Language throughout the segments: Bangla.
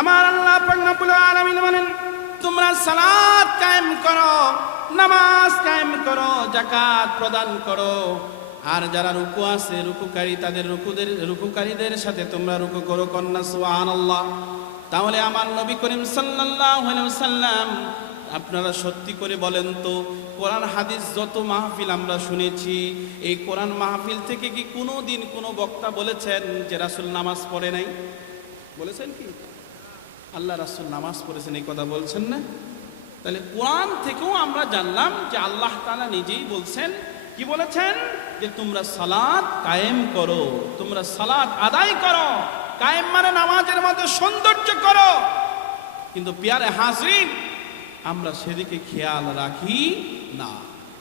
আমার আল্লাহ পাকনাবুল আলামিন বলেন, তোমরা সালাত কায়েম করো, নামাজ কায়েম করো জাকাত প্রদান করো। আর যারা রুকু আছে, রুকুকারী তাদের রুকুদের, রুকুকারীদের সাথে তোমরা রুকু করো কন্যা, সুবহানাল্লাহ। তাহলে আমার নবী করিম সাল্লাল্লাহু আলাইহি ওয়াসাল্লাম, আপনারা সত্যি করে বলেন তো, কোরআন হাদিস যত মাহফিল আমরা শুনেছি, এই কোরআন মাহফিল থেকে কি কোনো দিন কোনো বক্তা বলেছেন যে রাসূল নামাজ পড়ে নাই? বলেছেন কি? আল্লাহ রাসূল নামাজ পড়েছেন, এই কথা বলছেন না? তাহলে কোরআন থেকেও আমরা জানলাম যে আল্লাহ তাআলা নিজেই বলছেন, কি বলেছেন? যে তোমরা সালাত কায়েম করো, তোমরা সালাত আদায় করো। কায়েম মানে নামাজের মধ্যে সৌন্দর্য করো। কিন্তু পেয়ারে হাজরিন, আমরা সেদিকে খেয়াল রাখি না।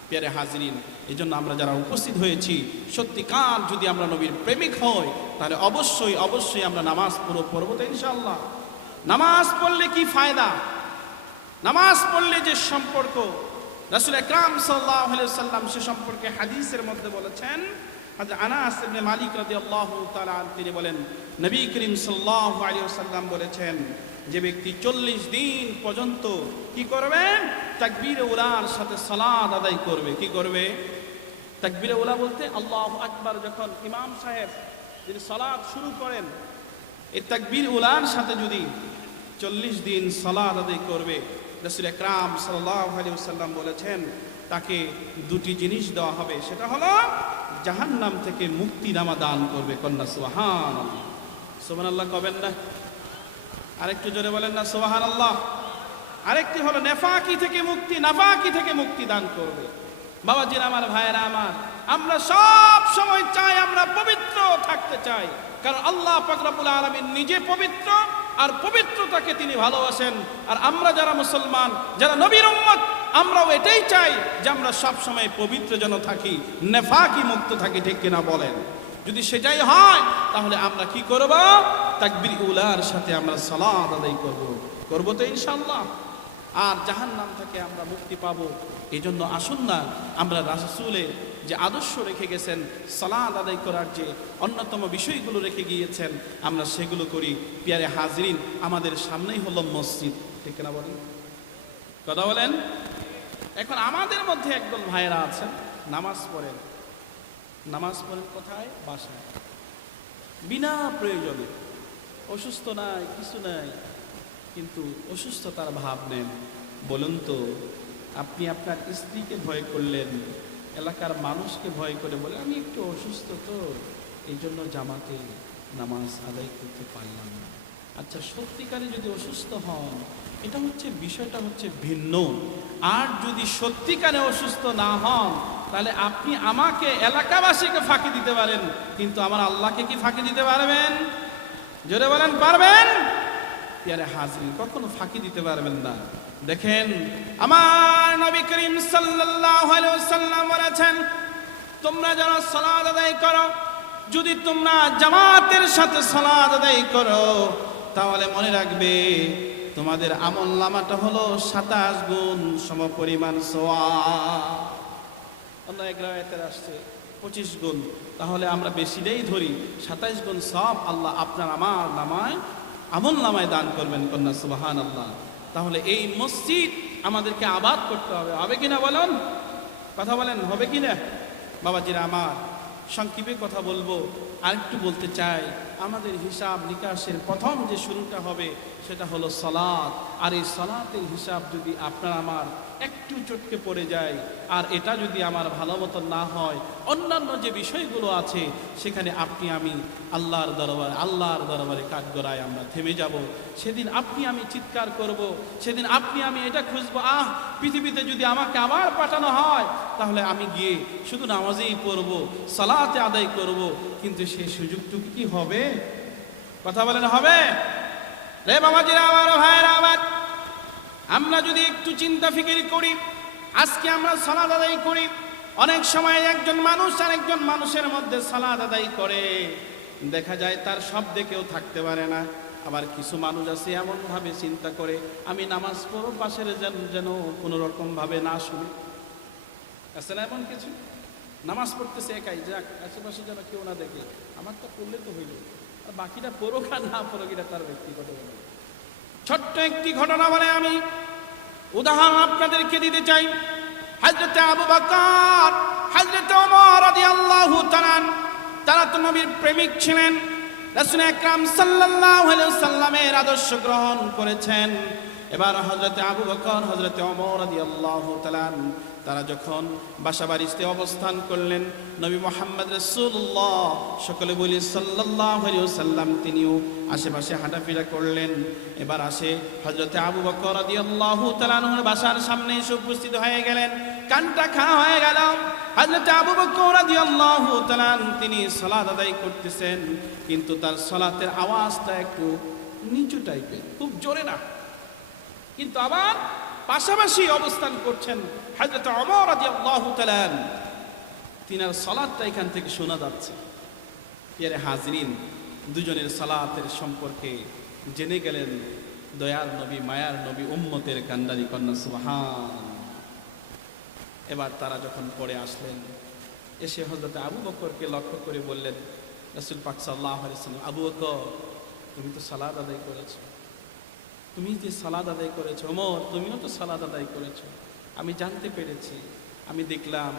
পেয়ারে হাজরিন এই জন্য আমরা যারা উপস্থিত হয়েছি, সত্যিকার যদি আমরা নবীর প্রেমিক হই, তাহলে অবশ্যই অবশ্যই আমরা নামাজ পুরো পড়ব তো ইনশাল্লাহ নামাজ পড়লে কি ফায়দা? নামাজ পড়লে যে সম্পর্ক, রাসুল একরাম সাল্লাহ সাল্লাম সে সম্পর্কে হাদিসের মধ্যে বলেছেন আনাস ইবনে মালিক রাদিয়াল্লাহু তাআলা তিনি বলেন, নবী করিম সাল্লাল্লাহু আলাইহি ওয়াসাল্লাম বলেছেন, যে ব্যক্তি চল্লিশ দিন পর্যন্ত কি করবে? তাকবীর উলার সাথে সালাত আদায় করবে। কি করবে? তাকবীরে উলা বলতে আল্লাহ আকবার, যখন ইমাম সাহেব যিনি সালাত শুরু করেন, এই তাকবীর উলার সাথে যদি চল্লিশ দিন সালাত আদায় করবে। রসুল একরাম সাল্লাহ আলী সাল্লাম বলেছেন, তাকে দুটি জিনিস দেওয়া হবে। সেটা হলো, জাহান্নাম থেকে মুক্তি নামা দান করবে কন্যা সোহান সোহান আল্লাহ কবেন না? আরেকটু জোরে বলেন না সোহান আল্লাহ আরেকটি হলো, নেফাকি থেকে মুক্তি, নাফাকি থেকে মুক্তি দান করবে। বাবা বাবাজির আমার, ভাইয়েরা আমার, আমরা সব সময় চাই আমরা পবিত্র থাকতে চাই। কারণ আল্লাহ পাকরাবুল আলমিন নিজে পবিত্র আর পবিত্রতাকে তিনি ভালোবাসেন। আর আমরা যারা মুসলমান, যারা নবীর উম্মত, আমরাও এটাই চাই যে আমরা সব সময় পবিত্র যেন থাকি, নেফাকি মুক্ত থাকি, ঠিক কিনা বলেন? যদি সেটাই হয়, তাহলে আমরা কি করব? তাকবির উলার সাথে আমরা সালাদ আদায় করব। করব তো ইনশাল্লাহ আর জাহান নাম থেকে আমরা মুক্তি পাব। এই জন্য আসুন না, আমরা রাসুলের যে আদর্শ রেখে গেছেন সালাদ আদায় করার যে অন্যতম বিষয়গুলো রেখে গিয়েছেন, আমরা সেগুলো করি। পিয়ারে হাজরিন, আমাদের সামনেই হলো মসজিদ। ঠিক না বলেন? কথা বলেন? এখন আমাদের মধ্যে একদল ভাইয়েরা আছেন, নামাজ পড়েন। নামাজ পড়েন কোথায়? বাসায়। বিনা প্রয়োজনে। অসুস্থ নাই, কিছু নাই। কিন্তু অসুস্থতার ভাব নেন। বলুন তো, আপনি আপনার স্ত্রীকে ভয় করলেন, এলাকার মানুষকে ভয় করে বলে, আমি একটু অসুস্থ তো। এই জন্য জামাতে নামাজ আদায় করতে পারলাম না। আচ্ছা সত্যিকারে যদি অসুস্থ হন, এটা হচ্ছে, বিষয়টা হচ্ছে ভিন্ন। আর যদি সত্যিকারে অসুস্থ না হন, তাহলে আপনি আমাকে এলাকাবাসীকে ফাঁকি দিতে পারেন, কিন্তু আমার আল্লাহকে কি ফাঁকি দিতে পারবেন? জোরে বলেন, পারবেন? ইয়ারে হাজির, কখনো ফাঁকি দিতে পারবেন না। দেখেন, আমার নবী করিম সাল্লাল্লাহু আলাইহি ওয়াসাল্লাম বলেছেন, তোমরা যারা সালাত আদায় করো, যদি তোমরা জামাতের সাথে সালাত আদায় করো, তাহলে মনে রাখবে তোমাদের আমল নামাটা হলো সাতাশ গুণ সমপরিমাণ সোয়া অন্য এক রায়তের আসছে, পঁচিশ গুণ, তাহলে আমরা বেশিটাই ধরি। সাতাইশ গুণ সব আল্লাহ আপনার আমার নামায় আমল নামায় দান করবেন কন্যা সুবাহান আল্লাহ তাহলে এই মসজিদ আমাদেরকে আবাদ করতে হবে। হবে কিনা বলেন? কথা বলেন, হবে কিনা? বাবাজিরা আমার, সংক্ষেপে কথা বলব। আরেকটু বলতে চাই, আমাদের হিসাব নিকাশের প্রথম যে শুরুটা হবে, সেটা হলো সলাদ আর এই সলাতের হিসাব যদি আপনার আমার একটু চটকে পড়ে যায়। আর এটা যদি আমার ভালো মতো না হয়, অন্যান্য যে বিষয়গুলো আছে, সেখানে আপনি আমি আল্লাহর দরবার, আল্লাহর দরবারে কাঠগড়ায় আমরা থেমে যাব। সেদিন আপনি আমি চিৎকার করব, সেদিন আপনি আমি এটা খুঁজবো, আহ, পৃথিবীতে যদি আমাকে আবার পাঠানো হয়, তাহলে আমি গিয়ে শুধু নামাজেই পড়ব, সালাতে আদায় করব। কিন্তু সেই সুযোগটুকু কি হবে? কথা বলেন, হবে? রে বাবাজিরা, আমার ভাইয়েরা, আমার আমরা যদি একটু চিন্তা ফিকির করি, আজকে আমরা সালাদ আদায় করি, অনেক সময় একজন মানুষ আর একজন মানুষের মধ্যে সালাদ আদায় করে। দেখা যায় তার শব্দে কেউ থাকতে পারে না, আবার কিছু মানুষ আছে এমনভাবে চিন্তা করে, আমি নামাজ পড়ো, পাশের যেন যেন কোনো রকমভাবে না শুনি। আছে না এমন কিছু? নামাজ পড়তেছে একাই, যাক, আশেপাশে যেন কেউ না দেখে। আমার তো পড়লে তো হইল। আর বাকিটা পড়ুক আর না পড়ুক, এটা তার ব্যক্তিগত ছোট্ট একটি ঘটনা বলে আমি উদাহরণ আপনাদেরকে দিতে চাই। হাজরতে আবু বাকার হাজরতে ওমর রাদিয়াল্লাহু তাআলা তারা তো নবীর প্রেমিক ছিলেন। রাসূল আকরাম সাল্লাল্লাহু আলাইহি সাল্লামের আদর্শ গ্রহণ করেছেন। এবার হজরতে আবু বকর হজরতে ওমর রাদিয়াল্লাহু তাআলা তারা যখন বাসা বাড়িতে অবস্থান করলেন, নবী মোহাম্মদ রসুল্লাহ সকলে বলি সাল্লাম তিনিও আশেপাশে হাঁটাফেরা করলেন। এবার আসে হজরতে আবু বকর বাসার সামনে এসে উপস্থিত হয়ে গেলেন। কানটা খাওয়া হয়ে গেল। হজরতে আবু বকর তিনি সলাদ আদায় করতেছেন, কিন্তু তার সলাতের আওয়াজটা একটু নিচু টাইপের, খুব জোরে না। কিন্তু আবার পাশাপাশি অবস্থান করছেন হাজরত অমর আদি আল্লাহ তিনার সালাদটা এখান থেকে শোনা যাচ্ছে। ইয়ারে হাজরিন, দুজনের সালাতের সম্পর্কে জেনে গেলেন দয়ার নবী, মায়ার নবী, উম্মতের কান্ডারি কন্যা সুবহান এবার তারা যখন পড়ে আসলেন, এসে হজরত আবু বকরকে লক্ষ্য করে বললেন, রসুল পাক সাল্লাহ আবু বকর, তুমি তো সালাদ আদায় করেছ। তুমি যে সালাদ আদায় করেছ, ওমর, তুমিও তো সালাদ আদায় করেছ। আমি জানতে পেরেছি, আমি দেখলাম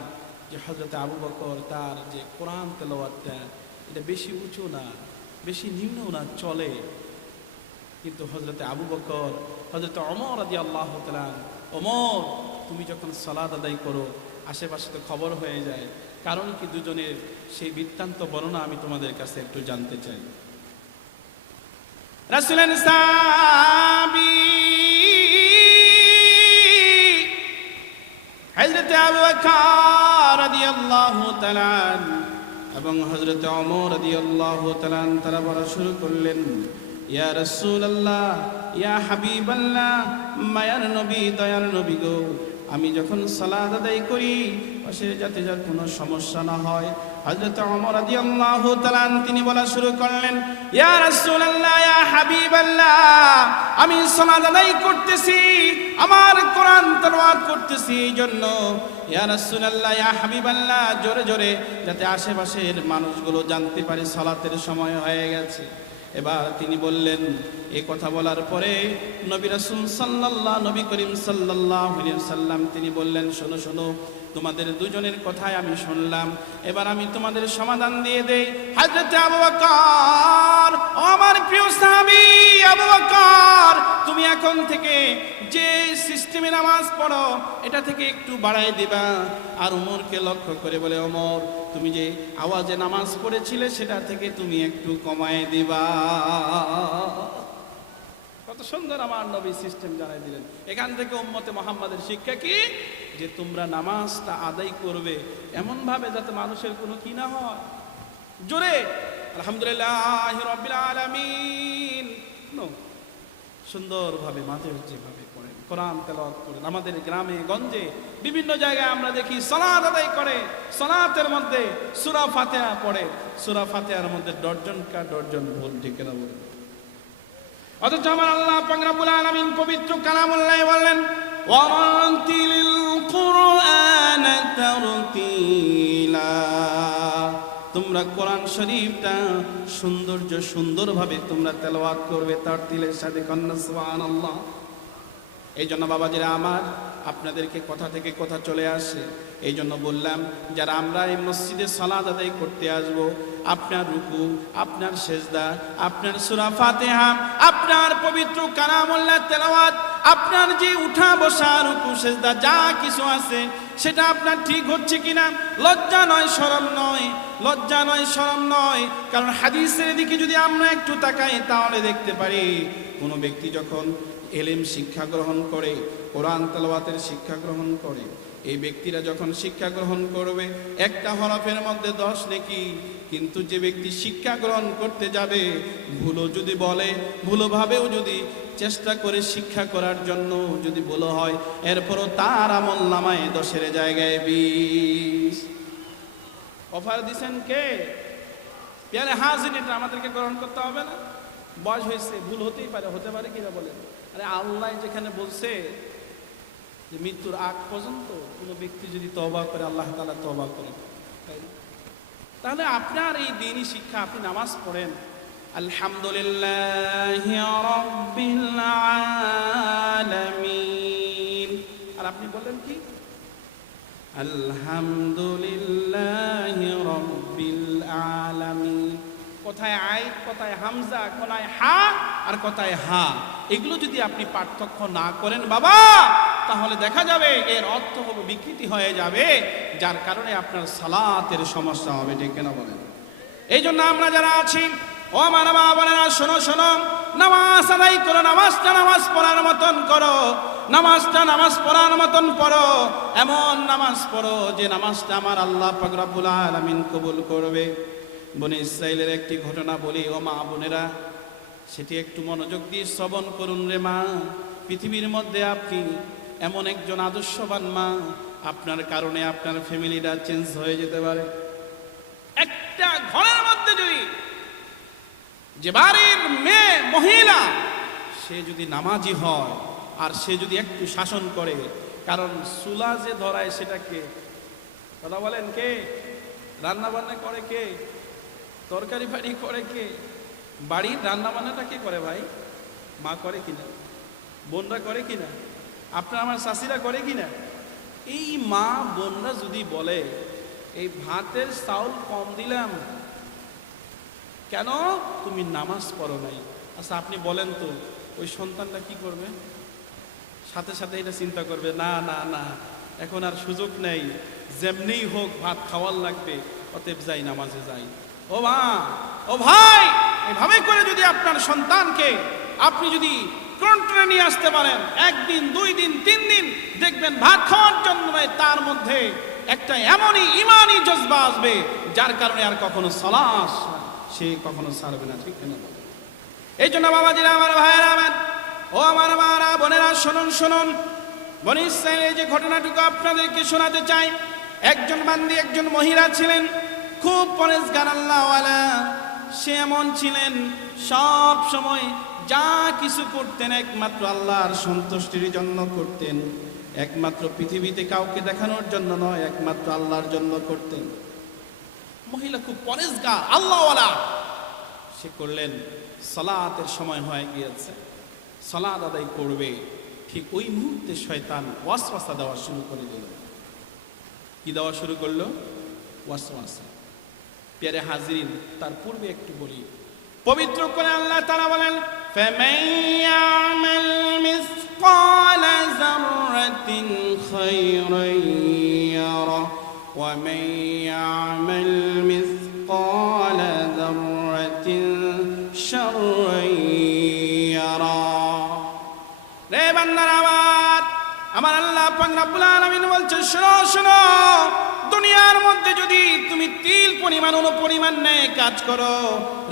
যে হজরত আবু বকর তার যে কোরআন তেলাওয়াতটা এটা বেশি উঁচু না, বেশি নিম্ন না, চলে। কিন্তু হজরতে আবু বকর হজরত অমর আদি আল্লাহ তালান অমর তুমি যখন সালাদ আদায় করো, আশেপাশে তো খবর হয়ে যায়। কারণ কি দুজনের সেই বৃত্তান্ত বর্ণনা আমি তোমাদের কাছে একটু জানতে চাই। রাসুলেন সাবি হযরত আবু বকর রাদিয়াল্লাহু তাআলা এবং হযরত ওমর রাদিয়াল্লাহু তাআলা তারা বলা শুরু করলেন, ইয়া রাসূলুল্লাহ, ইয়া হাবিবাল্লাহ, মায়ার নবী, দয়ার নবী গো, আমি যখন সালাদ আদায় করি পাশে যাতে যার কোনো সমস্যা না হয় হযরত ওমর রাদিয়াল্লাহু তাআলা তিনি বলা শুরু করলেন, ইয়া রাসূলুল্লাহ, ইয়া হাবিবাল্লাহ, আমি সালাদ আদায় করতেছি, আমার কোরআন তেলাওয়াত করতেছি এই জন্য ইয়া রাসূলুল্লাহ, ইয়া হাবিবাল্লাহ, জোরে জোরে যাতে আশেপাশের মানুষগুলো জানতে পারে সালাতের সময় হয়ে গেছে। এবার তিনি বললেন, এ কথা বলার পরে নবী রাসূল সাল্লাল্লাহ, নবী করিম সাল্লাল্লাহু আলাইহি সাল্লাম তিনি বললেন, শোনো শোনো তোমাদের দুজনের কথাই আমি শুনলাম। এবার আমি তোমাদের সমাধান দিয়ে দেই। হযরত আবু বকর আমার প্রিয় সাহাবী আবু বকর, তুমি এখন থেকে যে সিস্টেমে নামাজ পড়ো, এটা থেকে একটু বাড়াই দিবা। আর ওমরকে লক্ষ্য করে বলে, ওমর, তুমি যে আওয়াজে নামাজ পড়েছিলে, সেটা থেকে তুমি একটু কমায় দিবা। কত সুন্দর আমার নবী সিস্টেম জানাই দিলেন। এখান থেকে উম্মতে মোহাম্মদের শিক্ষা কি? যে তোমরা নামাজটা আদায় করবে এমন ভাবে যাতে মানুষের কোনো কি না হয়। জোরে, আলহামদুলিল্লাহ রবিল আলামিন। সুন্দরভাবে মাঝে যেভাবে পড়েন, কোরআন তেলাওয়াত করেন, আমাদের গ্রামে, গঞ্জে, বিভিন্ন জায়গায় আমরা দেখি সলাদ আদায় করে, সলাতের মধ্যে সুরা ফাতেহা পড়ে। সুরা ফাতেহার মধ্যে ডর্জন কা ডর্জন ভুল ঠিক না বলে অথচ আমার আল্লাহ পাংরাবুল আলমিন পবিত্র কালামুল্লাহ বললেন তোমরা কোরআন শরীফটা সৌন্দর্য সুন্দরভাবে তোমরা তেলাওয়াত করবে, তার তিলের সাথে কন্যা, সুবহানাল্লাহ। এই জন্য বাবাজিরা আমার আপনাদেরকে কথা থেকে কথা চলে আসে এই জন্য বললাম, যারা আমরা এই মসজিদে সালাদ আদায় করতে আসব, আপনার রুকু, আপনার সেজদা, আপনার সুরা ফাতেহা, আপনার পবিত্র কালামুল্লাহ তেলাওয়াত, আপনার যে উঠা বসা, রুকু, সেজদা, যা কিছু আছে, সেটা আপনার ঠিক হচ্ছে কিনা, লজ্জা নয়, শরম নয়, লজ্জা নয়, শরম নয়। কারণ হাদিসের দিকে যদি আমরা একটু তাকাই, তাহলে দেখতে পারি, কোনো ব্যক্তি যখন এলেম শিক্ষা গ্রহণ করে, কোরআন তালাওয়াতের শিক্ষা গ্রহণ করে, এই ব্যক্তিরা যখন শিক্ষা গ্রহণ করবে, একটা হরফের মধ্যে দশ নেকি, কিন্তু যে ব্যক্তি শিক্ষা গ্রহণ করতে যাবে ভুলো যদি বলে, ভুলোভাবেও যদি চেষ্টা করে শিক্ষা করার জন্য যদি ভুলো হয়, এরপরও তার আমল নামায় দশের জায়গায় বিশ। অফার দিছেন কে? এটা আমাদেরকে গ্রহণ করতে হবে না? বয়স হয়েছে, ভুল হতেই পারে, হতে পারে কিনা বলেন। আরে আল্লাহ যেখানে বলছে যে মৃত্যুর আগ পর্যন্ত কোনো ব্যক্তি যদি তবা করে, আল্লাহ তালা তবা করে। তাই তাহলে আপনার এই দিনই শিক্ষা, আপনি নামাজ পড়েন। আলহামদুলিল্লাহ আর আপনি বললেন কি? আলহামদুলিল্লাহ রব্বিল আলামিন। কোথায় আয় কোথায় হামজা কোনায় হা, আর কোথায় হা। এগুলো যদি আপনি পার্থক্য না করেন, বাবা, তাহলে দেখা যাবে এর অর্থ হবে বিকৃতি হয়ে যাবে, যার কারণে আপনার সালাতের সমস্যা হবে, ঠিক কেন বলেন? এই জন্য আমরা যারা আছি, ও আমার মা বোনেরা, শোনো শোনো, নামাজ আদায় করো, নামাজটা নামাজ পড়ার মতন করো, নামাজটা নামাজ পড়ার মতন পড়ো, এমন নামাজ পড়ো যে নামাজটা আমার আল্লাহ পাক রব্বুল আলামিন কবুল করবে। বনে ইসরায়েলের একটি ঘটনা বলি, ও মা বোনেরা সেটি একটু মনোযোগ দিয়ে শ্রবণ করুন রে মা। পৃথিবীর মধ্যে আপনি এমন একজন আদর্শবান মা, আপনার কারণে আপনার ফ্যামিলিটা চেঞ্জ হয়ে যেতে পারে। একটা ঘরের মধ্যে যদি যে বাড়ির মেয়ে মহিলা, সে যদি নামাজি হয় আর সে যদি একটু শাসন করে, কারণ সুলা যে ধরায় সেটাকে, কথা বলেন কে? রান্না বান্না করে কে? তরকারি ফাড়ি করে কে? বাড়ির রান্না বান্নাটা কে করে ভাই? মা করে কিনা? বোনরা করে কিনা? আপনার আমার শাশিরা করে কিনা? এই মা বোনরা যদি বলে, এই ভাতের চাউল কম দিলাম, কেন তুমি নামাজ পড়ো নাই? আচ্ছা আপনি বলেন তো, ওই সন্তানটা কি করবে? সাথে সাথে এটা চিন্তা করবে, না না না, এখন আর সুযোগ নেই, যেমনি হোক ভাত খাওয়ার লাগবে, অতএব যাই, নামাজে যাই। ও মা, ও ভাই! এভাবে করে যদি আপনার সন্তানকে আপনি যদি কন্ট্রোলে নিয়ে আসতে পারেন, একদিন, দুই দিন, তিন দিন, দেখবেন ভাত খাওয়ার জন্য তার মধ্যে একটা এমনই ইমানই জজবা আসবে, যার কারণে আর কখনো সলাস সে কখনো সারবে না, ঠিক না এই জন্য বাবা বাবাজিরা, আমার ভাইয়েরা, আমার ও আমার মারা, বোনেরা, শুনুন শুনুন। বনি ইসরায়েলের যে ঘটনাটুকু আপনাদেরকে শোনাতে চাই। একজন বান্দি, একজন মহিলা ছিলেন। খুব পরেশগার আল্লাহওয়ালা। সে এমন ছিলেন, সব সময় যা কিছু করতেন একমাত্র আল্লাহর সন্তুষ্টির জন্য করতেন। একমাত্র পৃথিবীতে কাউকে দেখানোর জন্য নয়, একমাত্র আল্লাহর জন্য করতেন। মহিলা খুব পরেশগার, আল্লাহওয়ালা। সে করলেন, সালাতের সময় হয়ে গিয়েছে। সালাদ আদায় করবে। ঠিক ওই মুহূর্তে শয়তান ওয়াসওয়াসা দেওয়া শুরু করে দিল। কি দেওয়া শুরু করল? ওয়াসওয়াসা। পেয়ারে হাজিরিন তার পূর্বে একটু বলি পবিত্র করে আল্লাহ তারা বলেন فَمَن يَعْمَلْ مِثْقَالَ ذَرَّةٍ خَيْرًا يَرَهُ وَمَن يَعْمَلْ مِثْقَالَ ذَرَّةٍ شَرًّا يَرَهُ রে বান্দার আমার আমার আল্লাহ পাক রব্বুল আলামিন বলছে শোনো শোনো দুনিয়ার মধ্যে যদি তুমি তিল পরিমাণ অনু পরিমাণ নেয় কাজ করো,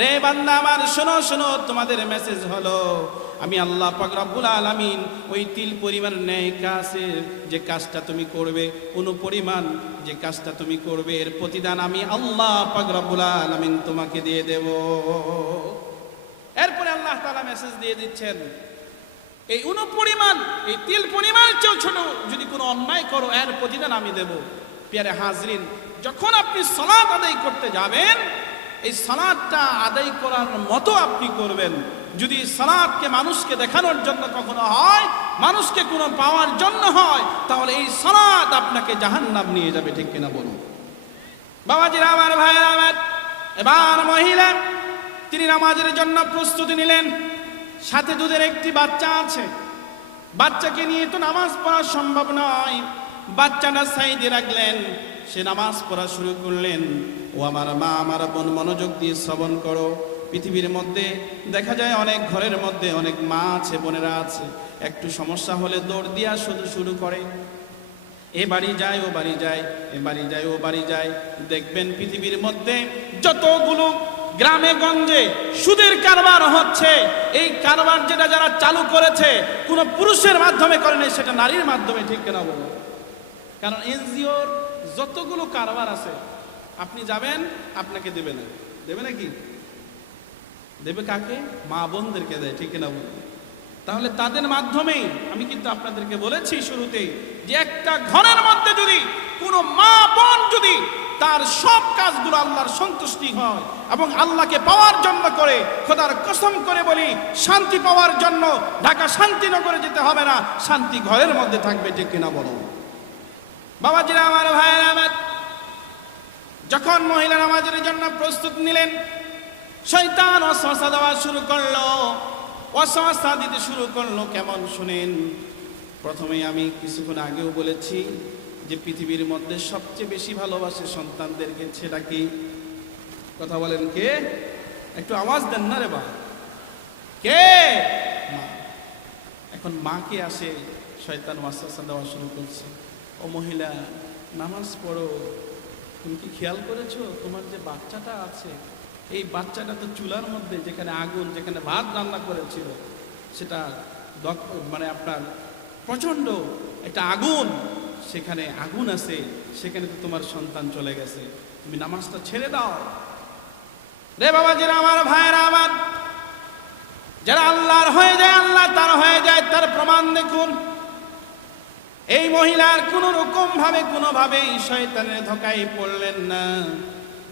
রে বান্দা আমার, শোনো শোনো, তোমাদের মেসেজ হলো, আমি আল্লাহ পাক রব্বুল আলামিন ওই তিল পরিমাণ নেয় কাজের যে কাজটা তুমি করবে অনু পরিমাণ যে কাজটা তুমি করবে, এর প্রতিদান আমি আল্লাহ পাক রব্বুল আলামিন তোমাকে দিয়ে দেব। এরপরে আল্লাহ তাআলা মেসেজ দিয়ে দিচ্ছেন, এই অনুপরিমাণ, এই তিল পরিমাণ চেয়েও ছোট যদি কোনো অন্যায় করো, এর প্রতিদান আমি দেব। পেয়ারে হাজরিন, যখন আপনি সালাদ আদায় করতে যাবেন, এই সালাদটা আদায় করার মতো আপনি করবেন। যদি সালাদকে মানুষকে দেখানোর জন্য কখনো হয়, মানুষকে কোনো পাওয়ার জন্য হয়, তাহলে এই সালাদ আপনাকে জাহান্নাম নিয়ে যাবে, ঠিক কিনা বলুন? বাবাজিরা, আমার ভাইয়েরা, আমার এবার মহিলা, তিনি নামাজের জন্য প্রস্তুতি নিলেন। সাথে দুধের একটি বাচ্চা আছে। বাচ্চাকে নিয়ে তো নামাজ পড়া সম্ভব নয়। বাচ্চাটা সাইডে রাখলেন, সে নামাজ পড়া শুরু করলেন। ও আমার মা, আমার বোন, মনোযোগ দিয়ে শ্রবণ করো। পৃথিবীর মধ্যে, দেখা যায় অনেক ঘরের মধ্যে অনেক মা আছে, বোনেরা আছে। একটু সমস্যা হলে দৌড় দিয়া শুধু শুরু করে। এ বাড়ি যায়, ও বাড়ি যায়, এ বাড়ি যায়, ও বাড়ি যায়। দেখবেন পৃথিবীর মধ্যে যতগুলো গ্রামে গঞ্জে সুদের কারবার হচ্ছে, এই কারবার যেটা যারা চালু করেছে, কোনো পুরুষের মাধ্যমে করেনি, সেটা নারীর মাধ্যমে, ঠিক কেনা বলব কারণ এনজিওর যতগুলো কারবার আছে, আপনি যাবেন, আপনাকে দেবে না। দেবে নাকি? দেবে কাকে? মা বোনদেরকে দেয়, ঠিক না তাহলে তাদের মাধ্যমেই আমি কিন্তু আপনাদেরকে বলেছি শুরুতেই যে একটা ঘরের মধ্যে যদি কোনো মা বোন যদি তার সব কাজগুলো আল্লাহর সন্তুষ্টি হয় এবং আল্লাহকে পাওয়ার জন্য করে, খোদার কসম করে বলি, শান্তি পাওয়ার জন্য ঢাকা শান্তিনগরে যেতে হবে না, শান্তি ঘরের মধ্যে থাকবে যে কিনা বলো বাবাজিরা, আমার ভাইয়ের, আমার যখন মহিলা নামাজের জন্য প্রস্তুত নিলেন, শয়তান অশ্বাসা দেওয়া শুরু করল। অশ্বাসা দিতে শুরু করল, কেমন শুনেন? প্রথমে আমি কিছুক্ষণ আগেও বলেছি যে পৃথিবীর মধ্যে সবচেয়ে বেশি ভালোবাসে সন্তানদেরকে সেটা কি? কথা বলেন কে? একটু আওয়াজ দেন না রে বা কে? মা। এখন মাকে আসে শয়তান ওয়াসওয়াসা দেওয়া শুরু করছে। ও মহিলা, নামাজ পড়ো। তুমি কি খেয়াল করেছ? তোমার যে বাচ্চাটা আছে, এই বাচ্চাটা তো চুলার মধ্যে, যেখানে আগুন, যেখানে ভাত রান্না করেছিল, সেটা মানে আপনার প্রচণ্ড একটা আগুন, সেখানে আগুন আছে, সেখানে তো তোমার সন্তান চলে গেছে। তুমি নামাজটা ছেড়ে দাও। রে বাবা যারা আমার ভাইয়েরা, আমার যারা আল্লাহর হয়ে যায়, আল্লাহ তার হয়ে যায়, তার প্রমাণ দেখুন। এই মহিলার কোন রকম ভাবে কোনোভাবেই শয়তানের ধোকায় পড়লেন না।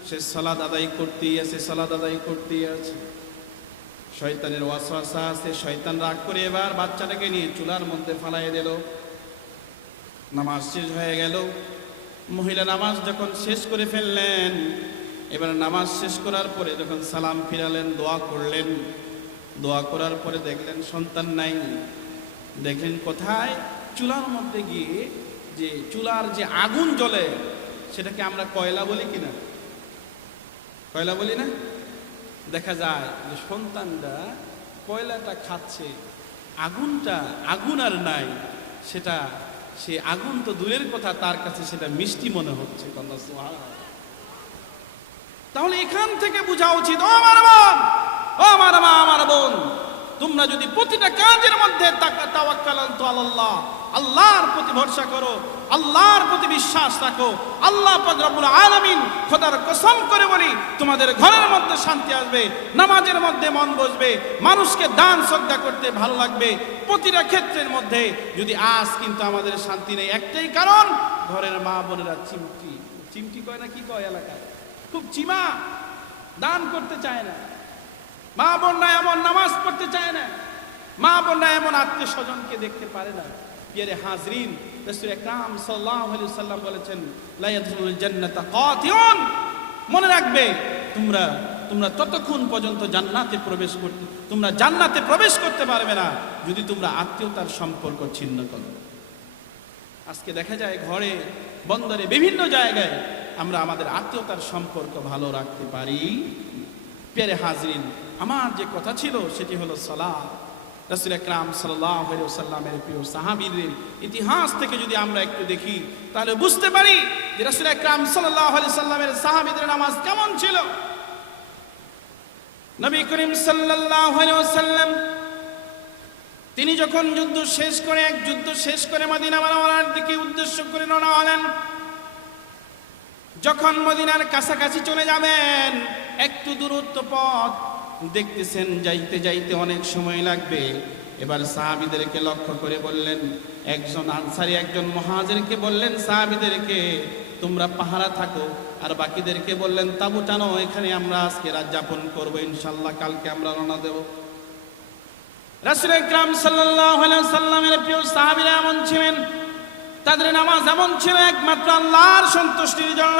সে সলাদ আদায় করতেই আছে সলাদ আদায় করতেই আছে। শয়তানের ওয়াসওয়াসা আছে, শয়তান রাগ করে এবার বাচ্চাটাকে নিয়ে চুলার মধ্যে ফালাই দিল। নামাজ শেষ হয়ে গেল। মহিলা নামাজ যখন শেষ করে ফেললেন, এবার নামাজ শেষ করার পরে যখন সালাম ফিরালেন, দোয়া করলেন। দোয়া করার পরে দেখলেন সন্তান নাই। দেখলেন কোথায়? চুলার মধ্যে গিয়ে যে চুলার যে আগুন জ্বলে, সেটাকে আমরা কয়লা বলি কিনা? কয়লা বলি না? দেখা যায় যে সন্তানরা কয়লাটা খাচ্ছে, আগুনটা, আগুন আর নাই, সেটা, সে আগুন তো দূরের কথা, তার কাছে সেটা মিষ্টি মনে হচ্ছে। তাহলে এখান থেকে বোঝা উচিত, ও আমার বোন ও আমার মা আমার বোন তোমরা যদি প্রতিটা কাজের মধ্যে আল্লাহ আল্লাহর প্রতি ভরসা করো, আল্লাহর প্রতি বিশ্বাস রাখো, আল্লাহ আলামিন খোদার কসম করে বলি, তোমাদের ঘরের মধ্যে শান্তি আসবে, নামাজের মধ্যে মন বসবে, মানুষকে দান শ্রদ্ধা করতে ভালো লাগবে। প্রতিটা ক্ষেত্রের মধ্যে যদি আজ কিন্তু আমাদের শান্তি নেই, একটাই কারণ, ঘরের মা বোনেরা চিমটি। চিমটি কয় না কি কয় এলাকায়? খুব চিমা, দান করতে চায় না। মা বোনরা এমন নামাজ পড়তে চায় না। মা বোনরা এমন আত্মীয় স্বজনকে দেখতে পারে না। ইয়ারে হাজরিন, রাসূল আকরাম সাল্লাল্লাহু আলাইহি সাল্লাম বলেছেন জান্নাতা কাতিউন। মনে রাখবে, তোমরা তোমরা ততক্ষণ পর্যন্ত জান্নাতে প্রবেশ করতে, তোমরা জান্নাতে প্রবেশ করতে পারবে না যদি তোমরা আত্মীয়তার সম্পর্ক ছিন্ন করো। আজকে দেখা যায় ঘরে, বন্দরে, বিভিন্ন জায়গায় আমরা আমাদের আত্মীয়তার সম্পর্ক ভালো রাখতে পারি। পেরে হাজরিন, আমার যে কথা ছিল সেটি হলো সালাহ রসুল আকরাম সাল্লামের প্রিয় সাহাবীদের ইতিহাস থেকে যদি আমরা একটু দেখি, তাহলে বুঝতে পারি যে রসুল আকরাম সাল্লাহ সাল্লামের সাহাবীদের নামাজ কেমন ছিল। নবী করিম সাল্লাম তিনি যখন যুদ্ধ শেষ করে, এক যুদ্ধ শেষ করে মদিনা দিকে উদ্দেশ্য করে রওনা হলেন, যখন মদিনার কাছাকাছি চলে যাবেন একটু দূরত্ব পথ। দেখতেছেন, যাইতে যাইতে অনেক সময় লাগবে। এবার সাহাবিদেরকে লক্ষ্য করে বললেন, একজন আনসারি, একজন মহাজেরকে বললেন, সাহাবিদেরকে, তোমরা পাহারা থাকো। আর বাকিদেরকে বললেন, তাবু টানো, এখানে আমরা আজকে রাত যাপন করব ইনশাল্লাহ কালকে আমরা রওনা দেবো। রাসুল ইকরাম সাল্লামের প্রিয় সাহাবীরা এমন ছিলেন। তাদের নামাজ এমন ছিল, একমাত্র আল্লাহর সন্তুষ্টির জন্য।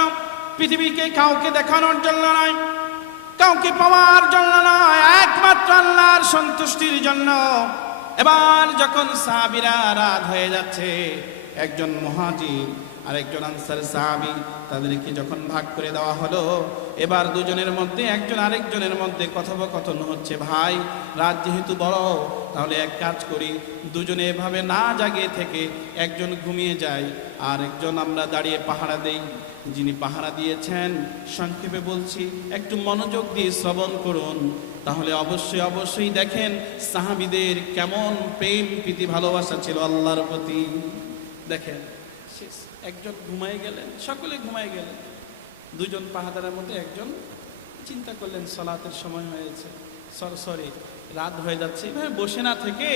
পৃথিবীকে কাউকে দেখানোর জন্য নয় কাউকে পাওয়ার জন্য নয়, একমাত্র আল্লাহর সন্তুষ্টির জন্য। এবার যখন সাবিরা রাত হয়ে যাচ্ছে, একজন মহাজির আর একজন আনসার সাহাবি তাদেরকে যখন ভাগ করে দেওয়া হলো, এবার দুজনের মধ্যে একজন আরেকজনের মধ্যে কথোপকথন হচ্ছে, ভাই, রাত যেহেতু বড়, তাহলে এক কাজ করি, দুজনে এভাবে না জাগিয়ে থেকে একজন ঘুমিয়ে যায় আর একজন আমরা দাঁড়িয়ে পাহারা দেই। যিনি পাহারা দিয়েছেন, সংক্ষেপে বলছি, একটু মনোযোগ দিয়ে শ্রবণ করুন, তাহলে অবশ্যই অবশ্যই দেখেন সাহাবিদের কেমন প্রেম প্রীতি ভালোবাসা ছিল আল্লাহর প্রতি। দেখেন শেষ। একজন ঘুমাই গেলেন, সকলে ঘুমাই গেলেন। দুজন পাহাদারের মধ্যে একজন চিন্তা করলেন, সলাতের সময় হয়েছে। সর, সরি, রাত হয়ে যাচ্ছে। এভাবে বসে না থেকে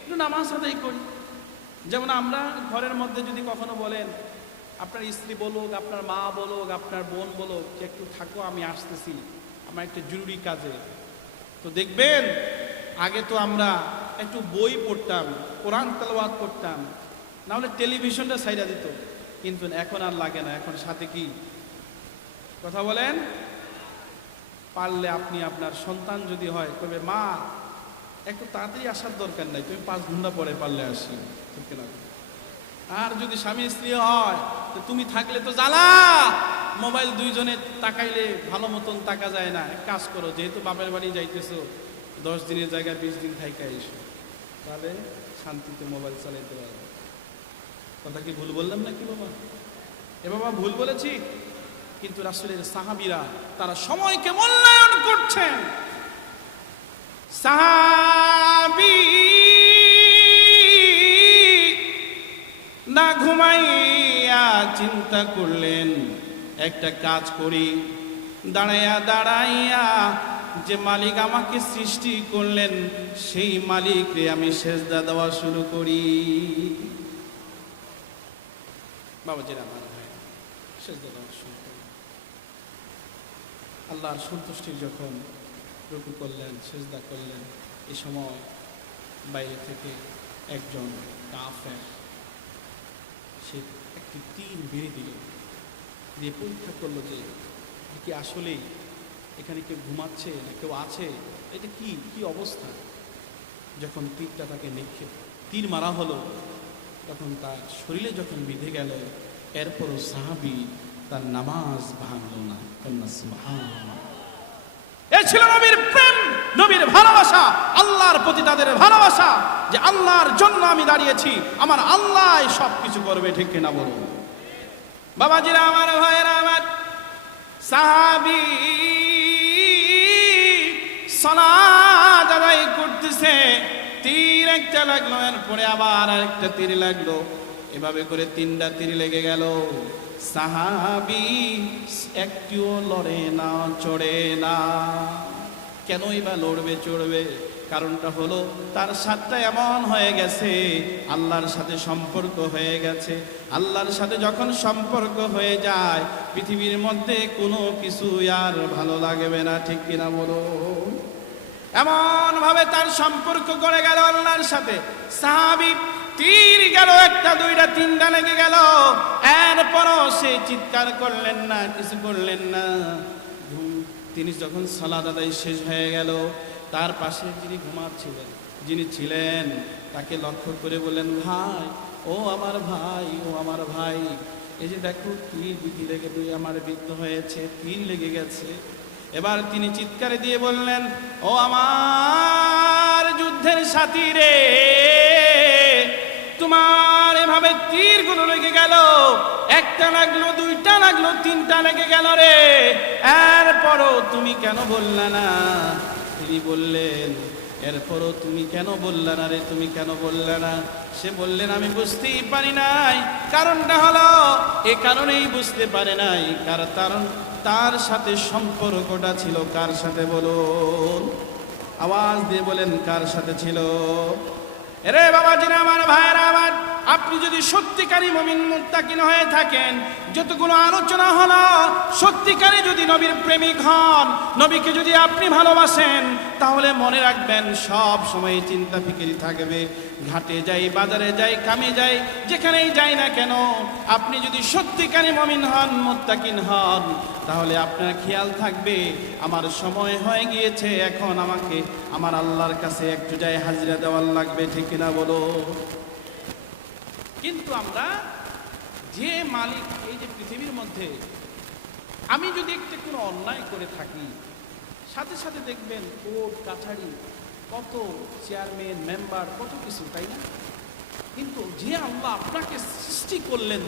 একটু নামাজ আদায় করি। যেমন আমরা ঘরের মধ্যে যদি কখনো বলেন, আপনার স্ত্রী বলুক, আপনার মা বলুক, আপনার বোন বলুক, যে একটু থাকো, আমি আসতেছি। আমার একটা জরুরি কাজে। তো দেখবেন, আগে তো আমরা একটু বই পড়তাম, কোরআন তেলাওয়াত করতাম নাহলে টেলিভিশনটা সাইডা দিত। কিন্তু এখন আর লাগে না, এখন সাথে কি? কথা বলেন? পারলে আপনি আপনার সন্তান যদি হয় তবে মা, একটু তাড়াতাড়ি আসার দরকার নাই, তুমি পাঁচ ঘণ্টা পরে পারলে আসি। ঠিক না আর যদি স্বামী স্ত্রী হয় তুমি থাকলে তো জ্বালা। মোবাইল দুইজনে তাকাইলে ভালো মতন তাকা যায় না। এক কাজ করো, যেহেতু বাপের বাড়ি যাইতেছো, দশ দিনের জায়গায়, বিশ দিন থাইকা এসো। তাহলে শান্তিতে মোবাইল চালাইতে পারবে কথা কি ভুল বললাম না কি বাবা? এ বাবা, ভুল বলেছি? কিন্তু রাসুলের সাহাবিরা তারা সময়কে মূল্যায়ন করছেন। সাহাবি না ঘুমাইয়া চিন্তা করলেন, একটা কাজ করি। দাঁড়াইয়া দাঁড়াইয়া যে মালিক আমাকে সৃষ্টি করলেন, সেই মালিককে আমি সেজদা দেওয়া শুরু করি। বাবা হয়। সেজদা দেওয়া শুরু করি আল্লাহর সন্তুষ্টির যখন রুকু করলেন, সেজদা করলেন, এ সময় বাইরে থেকে একজন কাফের, সে একটি তীর বেড়ে দিল। দিয়ে পরীক্ষা করল যে কি আসলেই এখানে কেউ ঘুমাচ্ছে না কেউ আছে? এটা কি কি অবস্থা? যখন তীরটা তাকে নিক্ষেপ তীর মারা হলো তখন তার শরীরে যখন বিধে গেল, এরপরও সাহাবি তার নামাজ ভাঙল না। এ ছিল নবীর প্রেম, নবীর ভালোবাসা, আল্লাহর প্রতি তাদের ভালোবাসা, যে আল্লাহর জন্য আমি দাঁড়িয়েছি, আমার আল্লাহ সব কিছু করবে, ঠিক কিনা বলুন? বাবাজিরা, আমার ভাইয়েরা, আমার সাহাবি সালাত আদায় করতেছে। তীর একটা লাগল, এরপরে আবার আরেকটা তীর লাগল। এভাবে করে তিনটা তীর লেগে গেল। সাহাবি একটিও লড়ে না, চড়ে না। কেনই বা লড়বে, চড়বে? কারণটা হলো, তার সাথটা এমন হয়ে গেছে, আল্লাহর সাথে সম্পর্ক হয়ে গেছে। আল্লাহর সাথে যখন সম্পর্ক হয়ে যায়, পৃথিবীর মধ্যে কোনো কিছু আর ভালো লাগবে না, ঠিক কিনা বলো এমন ভাবে তার সম্পর্ক করে গেল আল্লাহর সাথে। সাহাবি তীর গেল একটা, দুইটা, তিনটা লেগে গেল। এরপরও সে চিৎকার করলেন না, কিছু করলেন না। তিনি যখন সালাদ আদায় শেষ হয়ে গেল, তার পাশে যিনি ঘুমাচ্ছিলেন, যিনি ছিলেন, তাকে লক্ষ্য করে বললেন, ভাই, ও আমার ভাই, ও আমার ভাই, এই যে দেখো তীর বিধি লেগে তুই আমার বিদ্ধ হয়েছে তীর লেগে গেছে। এবার তিনি চিৎকারে দিয়ে বললেন, ও আমার যুদ্ধের সাথী রে, তোমার এভাবে তীর তীরগুলো লেগে গেল, একটা লাগল, দুইটা লাগল, তিনটা লেগে গেল রে। এরপরও তুমি কেন বললে না? তিনি বললেন এরপরও তুমি কেন বললে না রে, তুমি কেন বললে না? সে বললেন আমি বুঝতেই পারি নাই। কারণটা হলো, এ কারণেই বুঝতে পারে নাই। কার কারণ তার সাথে সম্পর্কটা ছিল কার সাথে বলুন? আওয়াজ দিয়ে বলেন, কার সাথে ছিল? রে বাবা জিনা আমার ভাইয়েরা, আমার আপনি যদি সত্যিকারী মমিন মুত্তাকিন হয়ে থাকেন, যতগুলো আলোচনা হলো, সত্যিকারী যদি নবীর প্রেমিক হন, নবীকে যদি আপনি ভালোবাসেন, তাহলে মনে রাখবেন সব সময় চিন্তা ফিকিরি থাকবে। ঘাটে যাই, বাজারে যাই, কামে যাই, যেখানেই যাই না কেন, আপনি যদি সত্যিকারী মমিন হন, মুত্তাকিন হন, তাহলে আপনার খেয়াল থাকবে, আমার সময় হয়ে গিয়েছে, এখন আমাকে, আমার আল্লাহর কাছে একটু যাই হাজিরা দেওয়ার লাগবে, ঠিক কিনা বলো? কিন্তু আমরা যে মালিক এই যে পৃথিবীর মধ্যে, আমি যদি একটু কোনো অন্যায় করে থাকি, সাথে সাথে দেখবেন কোর্ট, কাছারি, কত চেয়ারম্যান, মেম্বার, কত কিছু, তাই না? কিন্তু যে আল্লাহ আপনাকে সৃষ্টি করলেন,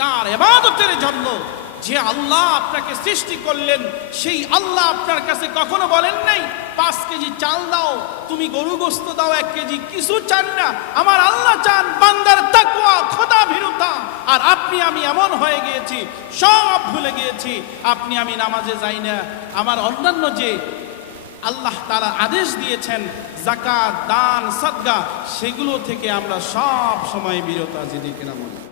তার এবাদতের জন্য যে আল্লাহ আপনাকে সৃষ্টি করলেন, সেই আল্লাহ আপনার কাছে কখনো বলেন নাই? পাঁচ কেজি চাল দাও, তুমি গরু গোস্ত দাও এক কেজি, কিছু চান না। আমার আল্লাহ চান বান্দার তাকুয়া খোদা ভীরুতা আর আপনি আমি এমন হয়ে গিয়েছি, সব ভুলে গিয়েছি, আপনি আমি নামাজে যাই না। আমার অন্যান্য যে আল্লাহ তারা আদেশ দিয়েছেন জাকাত দান সদ্গা সেগুলো থেকে আমরা সব সময় বিরত আছি মনে